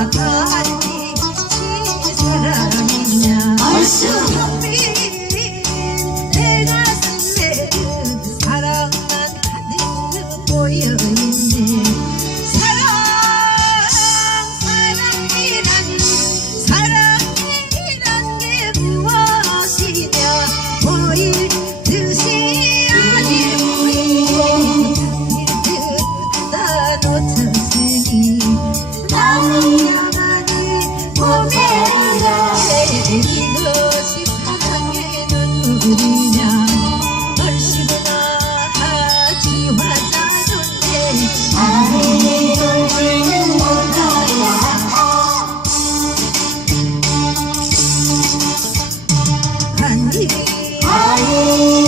I'm sorry. 고백이라 내린 것이 사랑의 눈물이냐 얼씨구나 하지 화자손데 사랑이 돌리는 건가야 아니 아니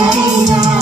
Hallelujah.